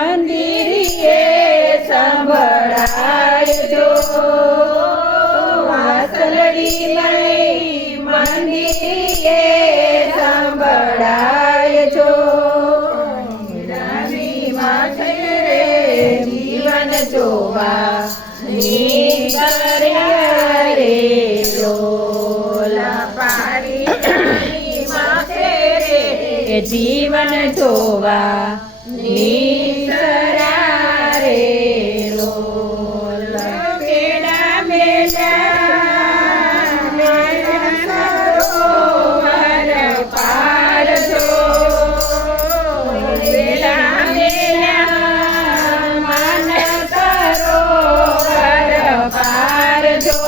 મંદિરીએ સંભળાય જો વાસલડી માઈ મંદિરીએ સંભળાય જો રાની માથે રે જીવન જોવા નીકળ્યા રે લોલા પાડી માથે રે જીવન જોવા નીકળ્યા રે લોલા બેડા બેડા સરોવર પાર જો બેડા બેડા મન સરોવર પાર જો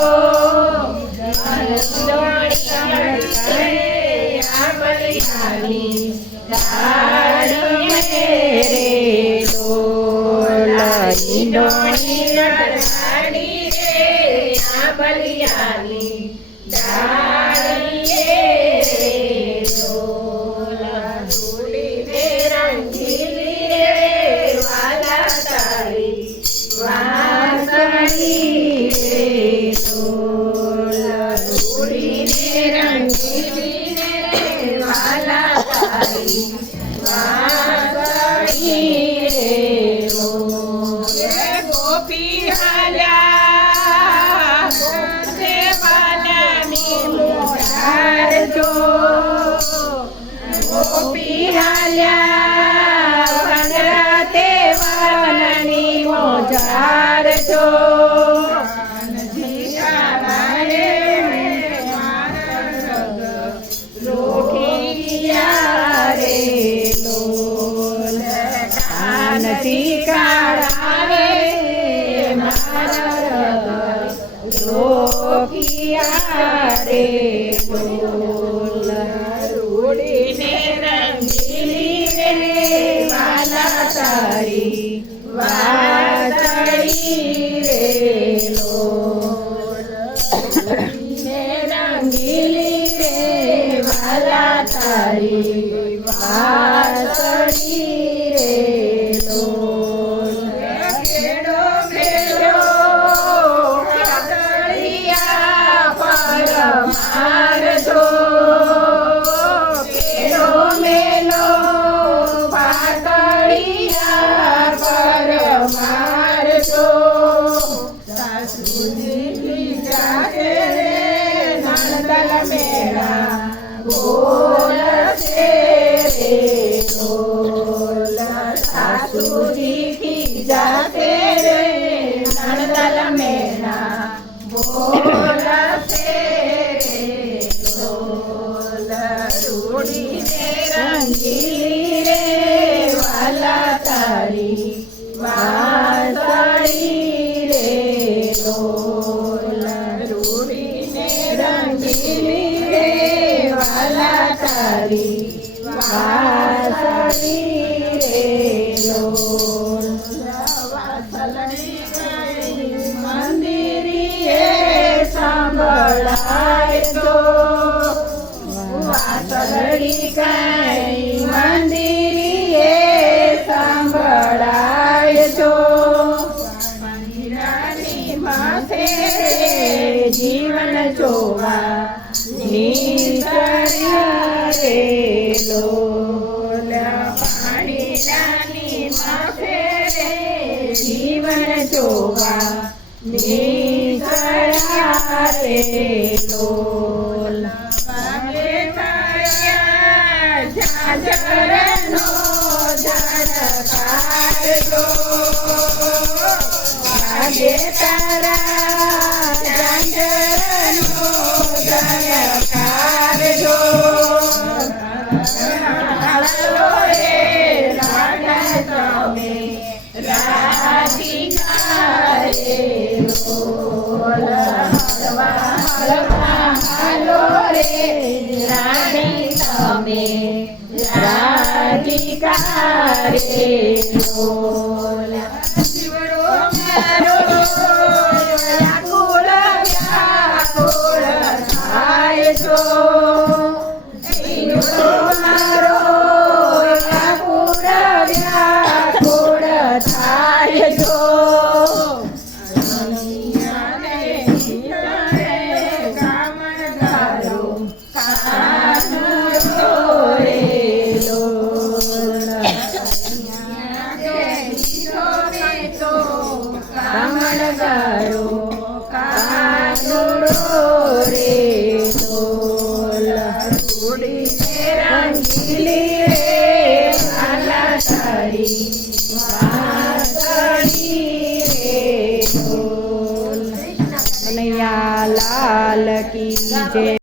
જીવન જોવા નીકળ્યા રે લોલા પાણી નાની માથે રે જીવન જોવા નીકળ્યા રે લોલા વાગે થયા ઝાંઝરનો ઝાડકાર જો વાગે તારા ઝાંઝરનો ઝાડકાર જો હાલો રે રાધા તમે રાધિકા રે હાલો રે રાણી તમે રાધિકા રે શિવડો મારો વ્યાકુળ વ્યાકુળ થાય છો મારો વ્યાકુળ વ્યાકુળ ઉડીને રંગીલી રે વાલા તારી વાંસળી રે ઢોલ. કનૈયા લાલ કી જય.